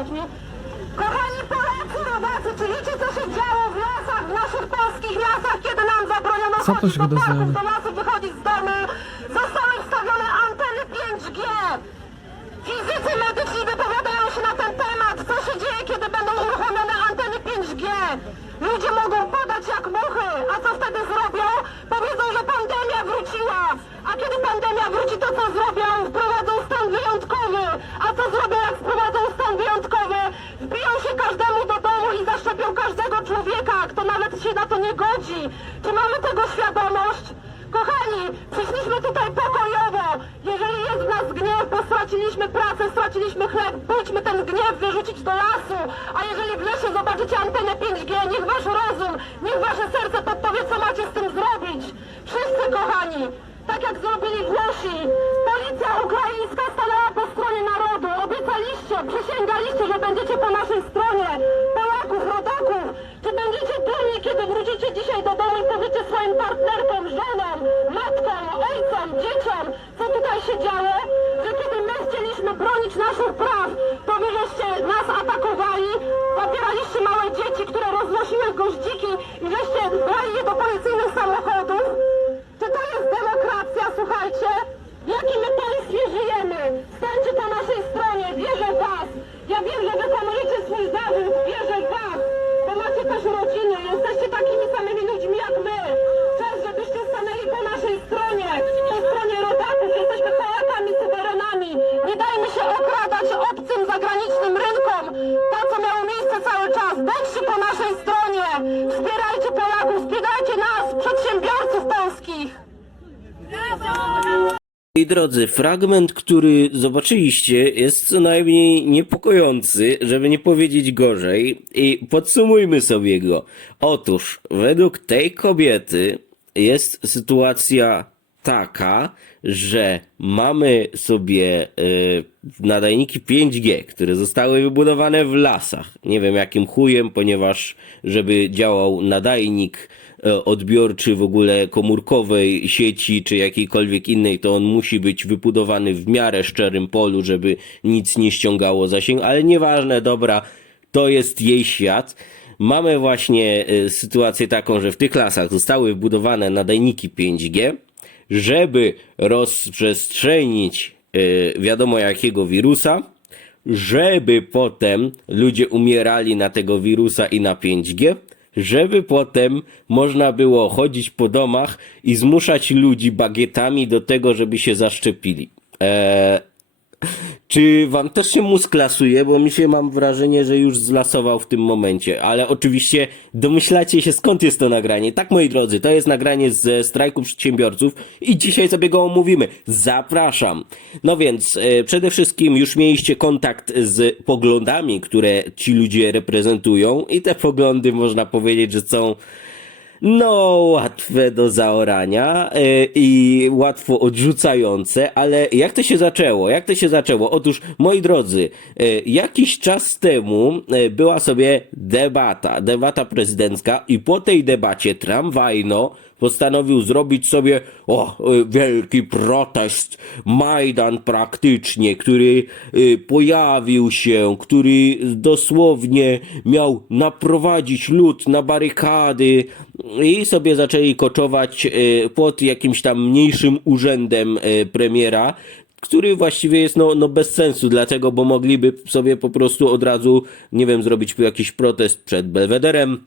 Kochani Polacy, rodacy, czy wiecie co się działo w lasach, w naszych polskich lasach, kiedy nam zabroniono Co to chodzić się do wydarzyło? parków, do lasu, wychodzić z domu? Zostały wstawione anteny 5G. Fizycy medyczni wypowiadają się na ten temat. Co się dzieje, kiedy będą uruchomione anteny 5G? Ludzie mogą padać jak muchy, a co wtedy zrobią? Powiedzą, że pandemia wróciła. A kiedy pandemia wróci, to co zrobią? Wprowadzą stan wyjątkowy. A co zrobią, jak wprowadzą stan wyjątkowy? Wbiją się każdemu do domu i zaszczepią każdego człowieka, kto nawet się na to nie godzi. Czy mamy tego świadomość? Kochani, przyszliśmy tutaj pokojowo. Jeżeli jest w nas gniew, bo straciliśmy pracę, straciliśmy chleb, pójdźmy ten gniew wyrzucić do lasu. A jeżeli w lesie zobaczycie antenę 5G, niech wasz rozum, niech wasze serce podpowie, co macie z tym zrobić. Wszyscy kochani, tak jak zrobili Włosi, policja ukraińska stanęła po stronie narodu. Obiecaliście, przysięgaliście, że będziecie po naszej stronie. Kiedy wrócicie dzisiaj do domu i powiecie swoim partnerkom, żonom, matkom, ojcom, dzieciom, co tutaj się działo? Że kiedy my chcieliśmy bronić naszych praw, to wy żeście nas atakowali, zabieraliście małe dzieci, które roznosiły goździki i żeście brali je do policyjnych samochodów? Czy to jest demokracja, słuchajcie? W jakim państwie żyjemy? Stańcie po naszej stronie, wierzę w was. Ja wiem, że wykonujecie swój zawód, wierzę w was. Bo macie też rodziny, jesteście takimi samymi ludźmi jak my. Czas, żebyście stanęli po naszej stronie, po stronie rodaków. Jesteśmy Polakami, suwerenami. Nie dajmy się okradać obcym, zagranicznym rynkom. To, co miało miejsce cały czas. Bądźcie po naszej stronie. Wspierajcie Polaków, wspierajcie nas, przedsiębiorców polskich. Moi drodzy, fragment, który zobaczyliście, jest co najmniej niepokojący, żeby nie powiedzieć gorzej, i podsumujmy sobie go. Otóż, według tej kobiety jest sytuacja taka, że mamy sobie y, nadajniki 5G, które zostały wybudowane w lasach. Nie wiem jakim chujem, ponieważ żeby działał nadajnik e, odbiorczy w ogóle komórkowej sieci czy jakiejkolwiek innej, to on musi być wybudowany w miarę szczerym polu, żeby nic nie ściągało zasięgu, ale nieważne, dobra, to jest jej świat. Mamy właśnie e, sytuację taką, że w tych lasach zostały wybudowane nadajniki 5G, żeby rozprzestrzenić e, wiadomo jakiego wirusa, żeby potem ludzie umierali na tego wirusa i na 5G, żeby potem można było chodzić po domach i zmuszać ludzi bagietami do tego, żeby się zaszczepili. Eee, czy wam też się mózg lasuje? Bo mi się mam wrażenie, że już zlasował w tym momencie. Ale oczywiście domyślacie się skąd jest to nagranie. Tak moi drodzy, to jest nagranie ze strajku przedsiębiorców i dzisiaj sobie go omówimy. Zapraszam. No więc e, przede wszystkim już mieliście kontakt z poglądami, które ci ludzie reprezentują i te poglądy można powiedzieć, że są no, łatwe do zaorania e, i łatwo odrzucające, ale jak to się zaczęło? Jak to się zaczęło? Otóż, moi drodzy, e, jakiś czas temu e, była sobie debata, debata prezydencka i po tej debacie tramwajno postanowił zrobić sobie o, e, wielki protest, Majdan praktycznie, który e, pojawił się, który dosłownie miał naprowadzić lud na barykady i sobie zaczęli koczować e, pod jakimś tam mniejszym urzędem premiera, który właściwie jest no, no bez sensu, dlatego, bo mogliby sobie po prostu od razu, nie wiem, zrobić jakiś protest przed Belwederem,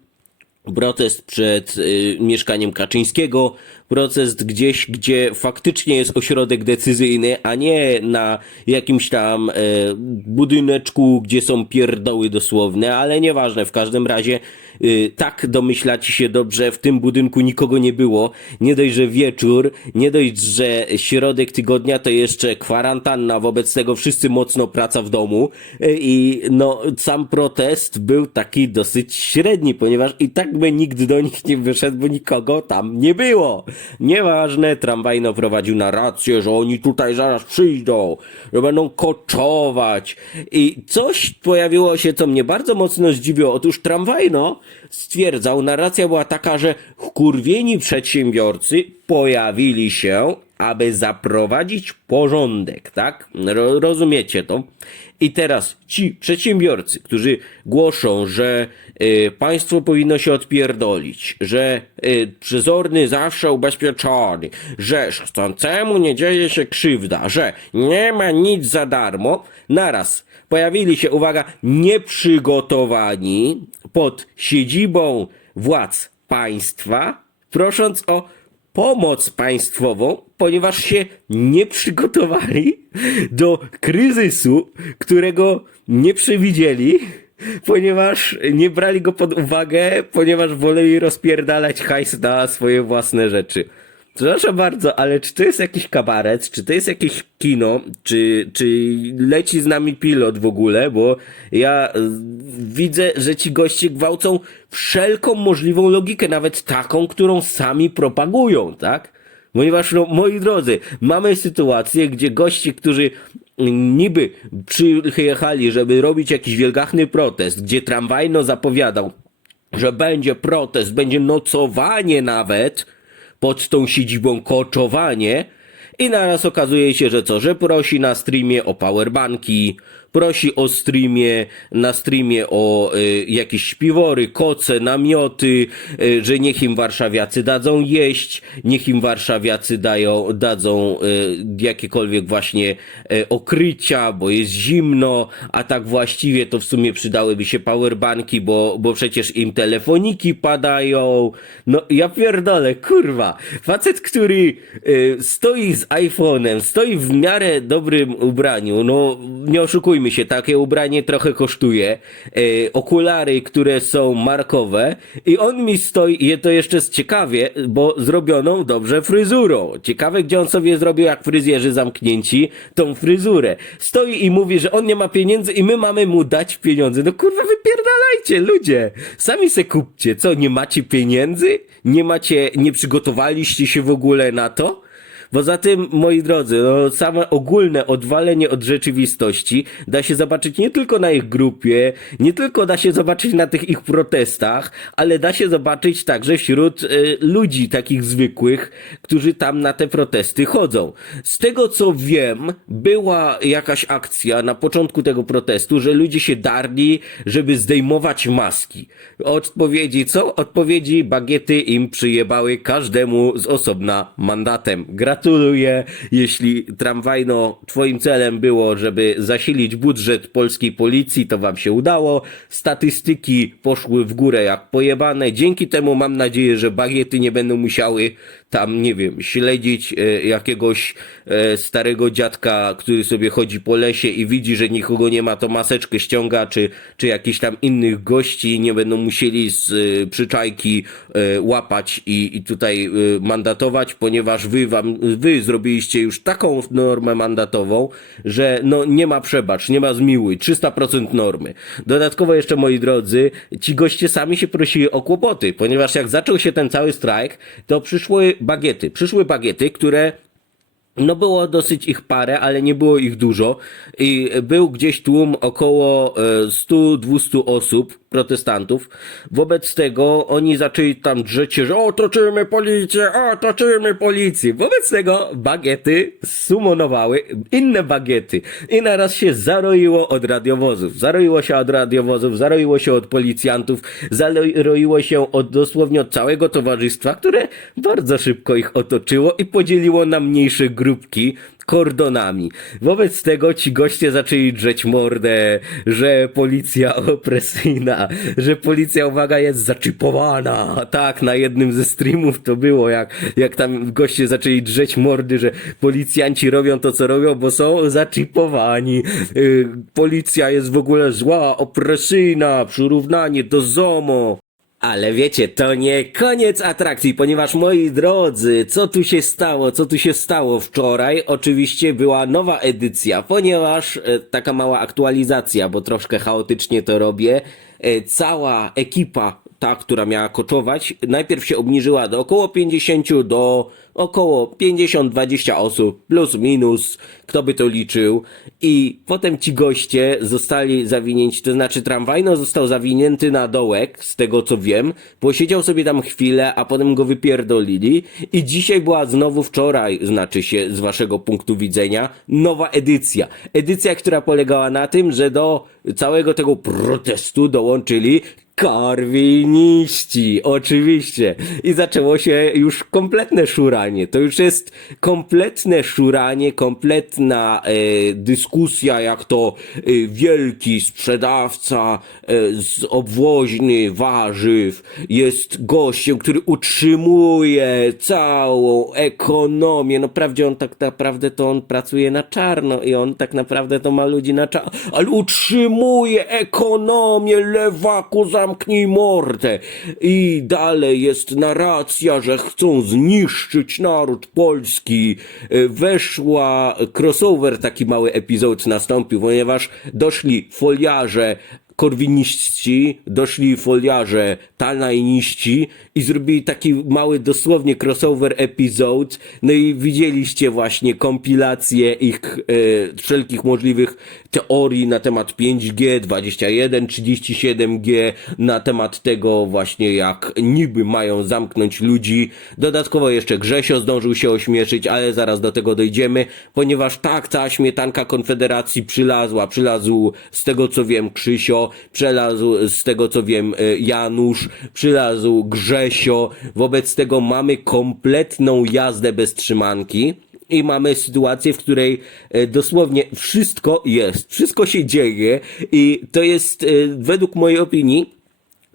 protest przed y, mieszkaniem Kaczyńskiego, protest gdzieś, gdzie faktycznie jest ośrodek decyzyjny, a nie na jakimś tam e, budyneczku, gdzie są pierdoły dosłowne, ale nieważne, w każdym razie y, tak domyślacie się dobrze, w tym budynku nikogo nie było, nie dość, że wieczór, nie dość, że środek tygodnia, to jeszcze kwarantanna, wobec tego wszyscy mocno praca w domu y, i no sam protest był taki dosyć średni, ponieważ i tak by nikt do nich nie wyszedł, bo nikogo tam nie było. Nieważne, tramwajno prowadził narrację, że oni tutaj zaraz przyjdą, że będą koczować i coś pojawiło się, co mnie bardzo mocno zdziwiło. Otóż tramwajno stwierdzał, narracja była taka, że wkurwieni przedsiębiorcy pojawili się, aby zaprowadzić porządek, tak? Ro, rozumiecie to? I teraz ci przedsiębiorcy, którzy głoszą, że y, państwo powinno się odpierdolić, że y, przezorny zawsze ubezpieczony, że chcącemu nie dzieje się krzywda, że nie ma nic za darmo, naraz pojawili się, uwaga, nieprzygotowani pod siedzibą władz państwa, prosząc o pomoc państwową, ponieważ się nie przygotowali do kryzysu, którego nie przewidzieli, ponieważ nie brali go pod uwagę, ponieważ woleli rozpierdalać hajs na swoje własne rzeczy. Przepraszam bardzo, ale czy to jest jakiś kabaret, czy to jest jakieś kino, czy, czy leci z nami pilot w ogóle, bo ja y, widzę, że ci goście gwałcą wszelką możliwą logikę, nawet taką, którą sami propagują, tak? Ponieważ, no, moi drodzy, mamy sytuację, gdzie goście, którzy niby przyjechali, żeby robić jakiś wielgachny protest, gdzie tramwajno zapowiadał, że będzie protest, będzie nocowanie nawet pod tą siedzibą koczowanie i naraz okazuje się, że co, że prosi na streamie o powerbanki, prosi o streamie, na streamie o y, jakieś śpiwory, koce, namioty, y, że niech im warszawiacy dadzą jeść, niech im warszawiacy dają, dadzą y, jakiekolwiek właśnie y, okrycia, bo jest zimno, a tak właściwie to w sumie przydałyby się powerbanki, bo, bo przecież im telefoniki padają. No ja pierdolę, kurwa. Facet, który y, stoi z iPhone'em, stoi w miarę dobrym ubraniu, no nie oszukujmy się, takie ubranie trochę kosztuje, y, okulary, które są markowe i on mi stoi, i to jeszcze jest ciekawie, bo zrobioną dobrze fryzurą. Ciekawe, gdzie on sobie zrobił, jak fryzjerzy zamknięci, tą fryzurę. Stoi i mówi, że on nie ma pieniędzy i my mamy mu dać pieniądze. No kurwa, wypierdalajcie, ludzie! Sami se kupcie. Co, nie macie pieniędzy? Nie macie, nie przygotowaliście się w ogóle na to? Poza tym, moi drodzy, no, same ogólne odwalenie od rzeczywistości da się zobaczyć nie tylko na ich grupie, nie tylko da się zobaczyć na tych ich protestach, ale da się zobaczyć także wśród y, ludzi takich zwykłych, którzy tam na te protesty chodzą. Z tego co wiem, była jakaś akcja na początku tego protestu, że ludzie się darli, żeby zdejmować maski. Odpowiedzi co? Odpowiedzi bagiety im przyjebały każdemu z osobna mandatem. Gratuluję, jeśli tramwajno twoim celem było, żeby zasilić budżet polskiej policji, to wam się udało. Statystyki poszły w górę jak pojebane. Dzięki temu mam nadzieję, że bagiety nie będą musiały tam, nie wiem, śledzić e, jakiegoś e, starego dziadka, który sobie chodzi po lesie i widzi, że nikogo nie ma, to maseczkę ściąga, czy, czy jakichś tam innych gości nie będą musieli z e, przyczajki łapać i, i tutaj mandatować, ponieważ wy wam, wy zrobiliście już taką normę mandatową, że no nie ma przebacz, nie ma zmiłuj, 300% normy. Dodatkowo jeszcze, moi drodzy, ci goście sami się prosili o kłopoty, ponieważ jak zaczął się ten cały strajk, to przyszły bagiety, przyszły bagiety, które no było dosyć ich parę, ale nie było ich dużo i był gdzieś tłum około e, 100-200 osób, protestantów. Wobec tego oni zaczęli tam drzeć się, że otoczymy policję, otoczymy policję. Wobec tego bagiety sumonowały inne bagiety i naraz się zaroiło od radiowozów. Zaroiło się od radiowozów, zaroiło się od policjantów, zaroiło się od dosłownie od całego towarzystwa, które bardzo szybko ich otoczyło i podzieliło na mniejsze grupki kordonami. Wobec tego ci goście zaczęli drzeć mordę, że policja opresyjna, że policja, uwaga, jest zaczipowana. Tak, na jednym ze streamów to było, jak, jak tam goście zaczęli drzeć mordy, że policjanci robią to, co robią, bo są zaczipowani. Yy, policja jest w ogóle zła, opresyjna, przyrównanie do ZOMO. Ale wiecie, to nie koniec atrakcji, ponieważ moi drodzy, co tu się stało, co tu się stało wczoraj? Oczywiście była nowa edycja, ponieważ e, taka mała aktualizacja, bo troszkę chaotycznie to robię. E, cała ekipa ta, która miała koczować, najpierw się obniżyła do około 50, do około 50-20 osób, plus minus, kto by to liczył. I potem ci goście zostali zawinięci, to znaczy tramwaj no został zawinięty na dołek, z tego co wiem, posiedział sobie tam chwilę, a potem go wypierdolili i dzisiaj była znowu wczoraj, znaczy się z waszego punktu widzenia, nowa edycja. Edycja, która polegała na tym, że do całego tego protestu dołączyli Korwiniści, oczywiście. I zaczęło się już kompletne szuranie. To już jest kompletne szuranie, kompletna e, dyskusja, jak to e, wielki sprzedawca e, z obwoźny warzyw jest gościem, który utrzymuje całą ekonomię. No prawdzie on tak naprawdę to on pracuje na czarno i on tak naprawdę to ma ludzi na czarno, ale utrzymuje ekonomię lewaku zamknij mordę. I dalej jest narracja, że chcą zniszczyć naród polski. E, Weszła crossover, taki mały epizod nastąpił, ponieważ doszli foliarze korwiniści, doszli foliarze tanajniści i zrobili taki mały dosłownie crossover epizod. No i widzieliście właśnie kompilację ich e, wszelkich możliwych teorii na temat 5G, 21, 37G, na temat tego właśnie jak niby mają zamknąć ludzi. Dodatkowo jeszcze Grzesio zdążył się ośmieszyć, ale zaraz do tego dojdziemy, ponieważ tak, ta śmietanka Konfederacji przylazła, przylazł z tego co wiem Krzysio, przelazł z tego co wiem e, Janusz, przylazł Grzesio, wobec tego mamy kompletną jazdę bez trzymanki. I mamy sytuację, w której e, dosłownie wszystko jest, wszystko się dzieje i to jest e, według mojej opinii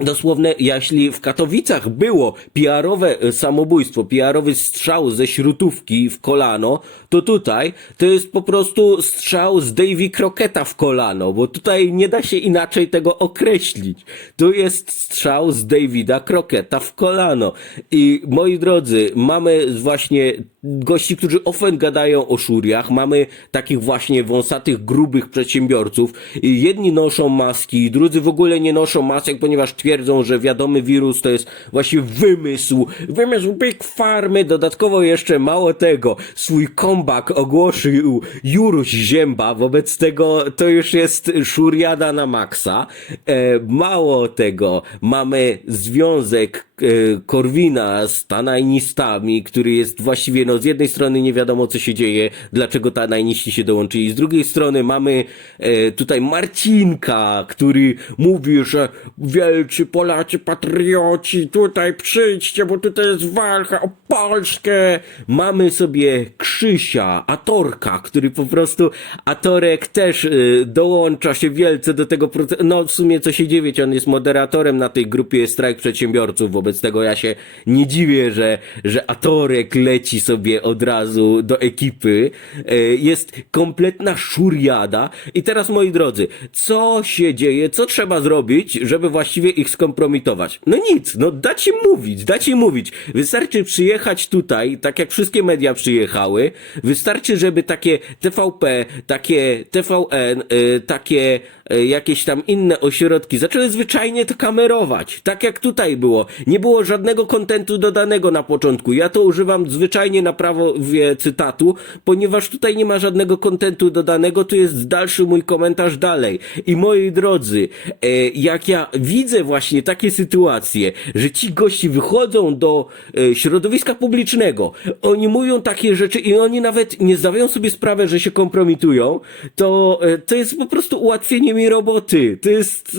Dosłowne, jeśli w Katowicach było PR-owe e, samobójstwo, PR-owy strzał ze śrutówki w kolano, to tutaj to jest po prostu strzał z Davy Kroketa w kolano, bo tutaj nie da się inaczej tego określić. Tu jest strzał z Davida Kroketa w kolano. I moi drodzy, mamy właśnie gości, którzy ofen gadają o szuriach, mamy takich właśnie wąsatych, grubych przedsiębiorców. Jedni noszą maski, drudzy w ogóle nie noszą masek, ponieważ twierdzą, że wiadomy wirus to jest właśnie wymysł, wymysł Big Farmy. Dodatkowo jeszcze mało tego, swój comeback ogłosił Juruś Zięba, wobec tego to już jest szuriada na maksa. E, mało tego, mamy związek e, Korwina z tanajnistami, który jest właściwie, no z jednej strony nie wiadomo co się dzieje, dlaczego tanajniści się dołączyli, z drugiej strony mamy e, tutaj Marcinka, który mówi, że wielcy Polacy patrioci, tutaj przyjdźcie, bo tutaj jest walka o Polskę. Mamy sobie Krzysia, Atorka, który po prostu, Atorek też y, dołącza się wielce do tego procesu, no w sumie co się dzieje, on jest moderatorem na tej grupie Strajk Przedsiębiorców, wobec tego ja się nie dziwię, że, że Atorek leci sobie od razu do ekipy. E, Jest kompletna szuriada. I teraz, moi drodzy, co się dzieje, co trzeba zrobić, żeby właściwie ich skompromitować? No nic, no dać im mówić, dać im mówić. Wystarczy przyjechać tutaj, tak jak wszystkie media przyjechały, wystarczy, żeby takie TVP, takie TVN, y, takie jakieś tam inne ośrodki zaczęły zwyczajnie to kamerować. Tak jak tutaj było. Nie było żadnego kontentu dodanego na początku. Ja to używam zwyczajnie na prawie cytatu, ponieważ tutaj nie ma żadnego kontentu dodanego, tu jest dalszy mój komentarz dalej. I moi drodzy, e, jak ja widzę właśnie takie sytuacje, że ci gości wychodzą do e, środowiska publicznego, oni mówią takie rzeczy i oni nawet nie zdawają sobie sprawy, że się kompromitują, to, e, to jest po prostu ułatwienie mi roboty. To jest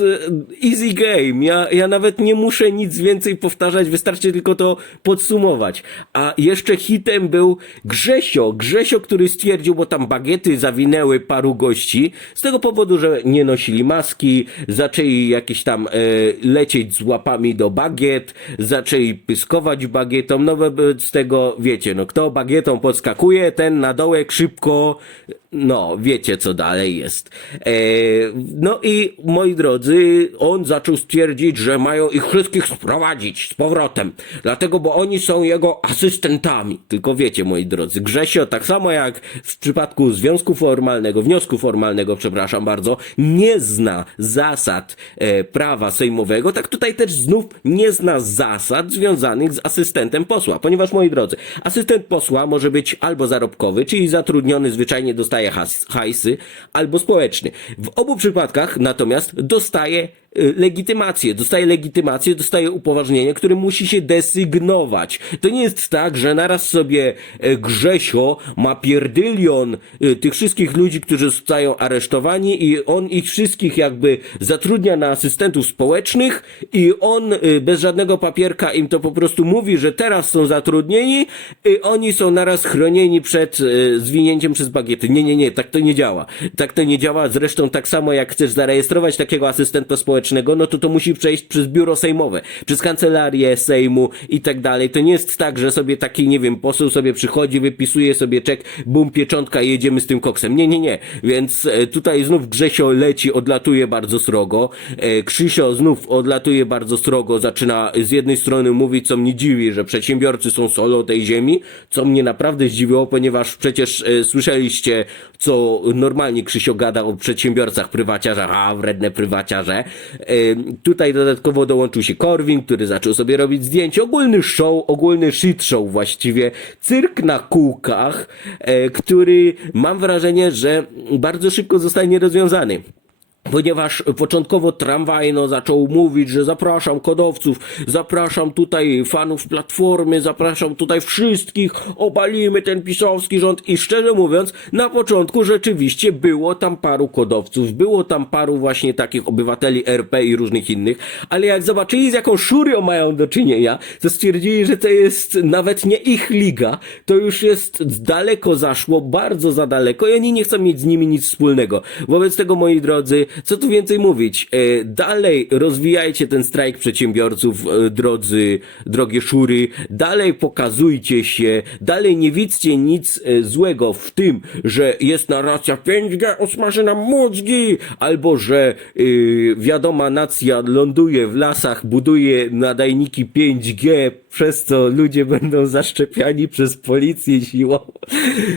e, easy game. Ja, ja nawet nie muszę nic więcej powtarzać, wystarczy tylko to podsumować. A jeszcze hitem był Grzesio. Grzesio, który stwierdził, bo tam bagiety zawinęły paru gości, z tego powodu, że nie nosili maski, zaczęli jakieś tam e, lecieć z łapami do bagiet, zaczęli pyskować bagietom, no wobec tego, wiecie, no kto bagietą podskakuje, ten na dołek szybko No, wiecie co dalej jest. E, no i moi drodzy, on zaczął stwierdzić, że mają ich wszystkich sprowadzić z powrotem. Dlatego, bo oni są jego asystentami. Tylko wiecie, moi drodzy, Grzesio, tak samo jak w przypadku związku formalnego, wniosku formalnego, przepraszam bardzo, nie zna zasad e, prawa sejmowego, tak tutaj też znów nie zna zasad związanych z asystentem posła. Ponieważ, moi drodzy, asystent posła może być albo zarobkowy, czyli zatrudniony zwyczajnie dostaje has- hajsy, albo społeczny. W obu przypadkach natomiast dostaje y, legitymację, dostaje legitymację, dostaje upoważnienie, które musi się desygnować. To nie jest tak, że naraz sobie e, Grzesio ma pierdylion y, tych wszystkich ludzi, którzy zostają aresztowani i on ich wszystkich jakby zatrudnia na asystentów społecznych i on y, bez żadnego papierka im to po prostu mówi, że teraz są zatrudnieni i oni są naraz chronieni przed zwinięciem przez bagiety. Nie, nie, nie, tak to nie działa. Tak to nie działa. Zresztą tak samo jak chcesz zarejestrować takiego asystenta społecznego, no to to musi przejść przez biuro sejmowe, przez kancelarię Sejmu i tak dalej. To nie jest tak, że sobie taki, nie wiem, poseł sobie przychodzi, wypisuje sobie czek, bum, pieczątka i jedziemy z tym koksem. Nie, nie, nie. Więc e, tutaj znów Grzesio leci, odlatuje bardzo srogo. E, Krzysio znów odlatuje bardzo srogo, zaczyna z jednej strony mówić, co mnie dziwi, że przedsiębiorcy są solą tej ziemi, co mnie naprawdę zdziwiło, ponieważ przecież e, słyszeliście, co normalnie Krzysio gada o przedsiębiorcach, prywaciarzach, a wredne prywaciarze. Tutaj dodatkowo dołączył się Korwin, który zaczął sobie robić zdjęcia. Ogólny show, ogólny shit show właściwie. Cyrk na kółkach, e, który mam wrażenie, że bardzo szybko zostanie rozwiązany. Ponieważ początkowo tramwajno zaczął mówić, że zapraszam kodowców, zapraszam tutaj fanów Platformy, zapraszam tutaj wszystkich, obalimy ten pisowski rząd i szczerze mówiąc, na początku rzeczywiście było tam paru kodowców, było tam paru właśnie takich obywateli RP i różnych innych, ale jak zobaczyli z jaką szurią mają do czynienia, to stwierdzili, że to jest nawet nie ich liga, to już jest daleko zaszło, bardzo za daleko i oni nie chcą mieć z nimi nic wspólnego. Wobec tego, moi drodzy, co tu więcej mówić? E, dalej rozwijajcie ten strajk przedsiębiorców, e, drodzy, drogie szury. Dalej pokazujcie się. Dalej nie widzcie nic e, złego w tym, że jest narracja 5G osmaży nam mózgi, albo że y, wiadoma nacja ląduje w lasach, buduje nadajniki 5G, przez co ludzie będą zaszczepiani przez policję siłą.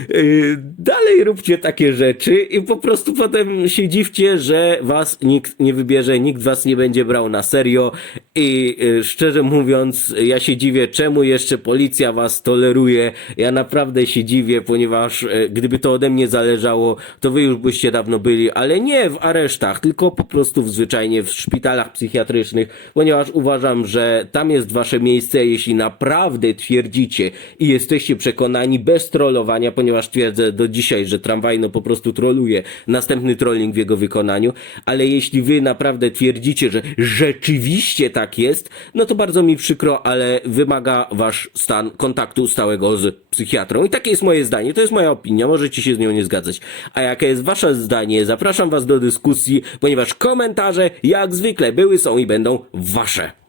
Y, Dalej róbcie takie rzeczy i po prostu potem się dziwcie, że was nikt nie wybierze, nikt was nie będzie brał na serio i y, szczerze mówiąc, ja się dziwię, czemu jeszcze policja was toleruje. Ja naprawdę się dziwię, ponieważ y, gdyby to ode mnie zależało, to wy już byście dawno byli, ale nie w aresztach, tylko po prostu w zwyczajnie w szpitalach psychiatrycznych, ponieważ uważam, że tam jest wasze miejsce, jeśli naprawdę twierdzicie i jesteście przekonani bez trollowania, ponieważ twierdzę do dzisiaj, że tramwajno po prostu troluje następny trolling w jego wykonaniu, ale jeśli wy naprawdę twierdzicie, że rzeczywiście tak jest, no to bardzo mi przykro, ale wymaga wasz stan kontaktu stałego z psychiatrą. I takie jest moje zdanie, to jest moja opinia, możecie się z nią nie zgadzać. A jakie jest wasze zdanie? Zapraszam was do dyskusji, ponieważ komentarze jak zwykle były, są i będą wasze.